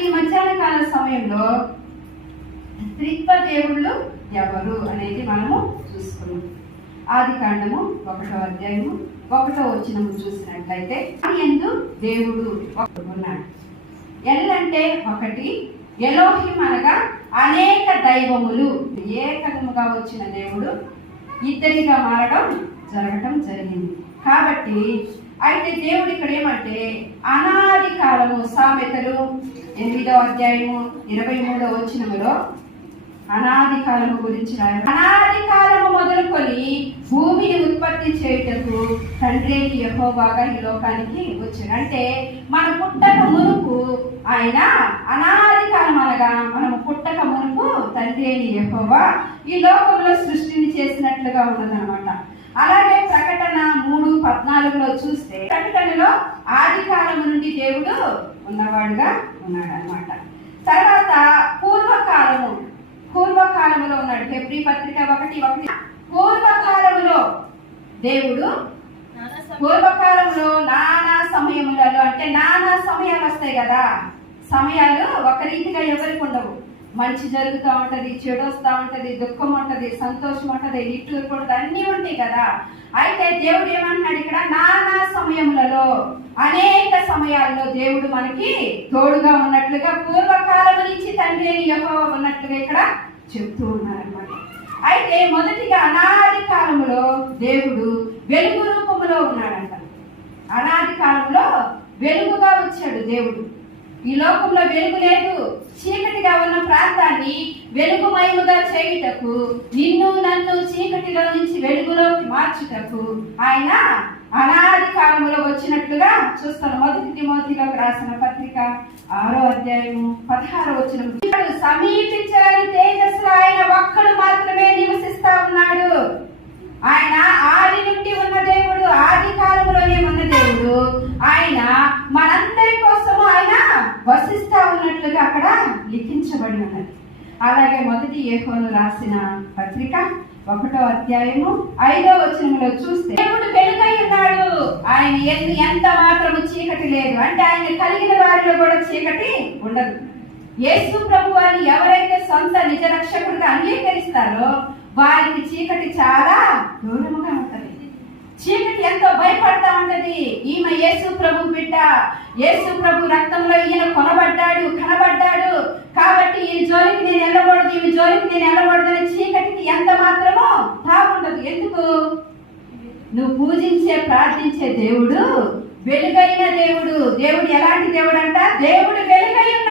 ఈ మధ్యాహ్న కాల సమయంలో త్రిత్వ దేవుళ్ళు ఎవరు అనేది మనము చూసుకున్నాం. ఆదికాండము 1వ అధ్యాయము 1వ వచనము చూసినట్లయితే యందు దేవుడు ఉన్నాడు. ఎల్ అంటే ఒకటి, ఎలోహిం అనగా అనేక దైవములు. ఏకముగా వచ్చిన దేవుడు ఇద్దరిగా మారడం జరగటం జరిగింది. కాబట్టి అయితే దేవుడు ఇక్కడ ఏమంటే అనాది కాలము, సామెతలు 8వ అధ్యాయము 23వ వచనములో అనాది కాలము గురించి రాయాలి. అనాది కాలము మొదలుకొని భూమిని ఉత్పత్తి చేయుటకు తండ్రి యెహోవాగా ఈ లోకానికి వచ్చాడు. అంటే మన పుట్టక మునుపు ఆయన అనాది కాలం అనగా మనము పుట్టక మునుపు తండ్రి యెహోవా ఈ లోకంలో సృష్టిని చేసినట్లుగా ఉన్నదన్నమాట. అలాగే ప్రకటన 3:14లో చూస్తే ప్రకటనలో ఆది కాలము నుండి దేవుడు ఉన్నవాడుగా ఉన్నాడు అన్నమాట. తర్వాత పూర్వకాలములో ఉన్నాడు. హెబ్రీ పత్రిక 1:1 పూర్వకాలములో దేవుడు పూర్వకాలంలో నానా సమయములలో, అంటే నానా సమయాలు వస్తాయి కదా. సమయాలు ఒక రీతిగా ఎవరికి ఉండవు. మంచి జరుగుతూ ఉంటది, చెడు వస్తూ ఉంటది, దుఃఖం ఉంటది, సంతోషం ఉంటది, నిట్టూర్పు ఉంటది, అన్నీ ఉంటాయి కదా. అయితే దేవుడు ఏమంటున్నాడు ఇక్కడ, నానా సమయములలో అనేక సమయాల్లో దేవుడు మనకి తోడుగా ఉన్నట్లుగా పూర్వకాలము నుంచి తండ్రి యెహోవా ఉన్నట్లుగా ఇక్కడ చెప్తూ ఉన్నారన్నమాట. అయితే మొదటిగా అనాది కాలములో దేవుడు వెలుగు రూపములో ఉన్నాడంట. అనాది కాలంలో వెలుగుగా వచ్చాడు దేవుడు. ఈ లోకంలో వెలుగు లేదు. చీకటిగా ఉన్న ప్రాంతాన్ని వెలుగుమయముగా చేయుటకు, నిన్ను నన్ను చీకటిలో నుంచి వెలుగులోకి మార్చుటకు ఆయన అనాది కాలంలో వచ్చినట్లుగా చూస్తాను. 1 తిమోతిలోకి రాసిన పత్రిక 6వ అధ్యాయము 16వ వచనం, సమీపించని తేజస్సులో ఆయన ఒక్కడు మాత్రమే నివసిస్తా ఉన్నాడు. ఆయన ఆది నుండి ఉన్న దేవుడు, ఆది కాలంలోనే ఉన్న దేవుడు. ఆయన మనందరి కోసము ఆయన వసిస్తా ఉన్నట్లుగా అక్కడ లిఖించబడి ఉన్నది. అలాగే 1 యోహాను రాసిన పత్రిక 1వ అధ్యాయము 5వ వచనంలో చూస్తే దేవుడు వెలుగై ఉన్నాడు, ఆయన ఎంత మాత్రము చీకటి లేదు. అంటే ఆయన కలిగిన వారిలో కూడా చీకటి ఉండదు. యేసు ప్రభు వారిని ఎవరైతే సొంత నిజ రక్షకుడిగా అంగీకరిస్తారో వారికి చీకటి చాలా దూరముగా ఉంటది. చీకటి ఎంతో భయపడతా ఉంటది. ఈమె యేసు ప్రభు బిడ్డ, యేసు ప్రభు రక్తంలో ఈయన కనబడ్డాడు కాబట్టి ఈయన జోలికి నేను వెళ్ళకూడదు, ఈమె జోలికి నేను వెళ్ళకూడదు అని చీకటికి ఎంత మాత్రమో తాగుండదు. ఎందుకు? నువ్వు పూజించే ప్రార్థించే దేవుడు వెలుగైన దేవుడు. దేవుడు ఎలాంటి దేవుడు అంట? దేవుడు వెలుగై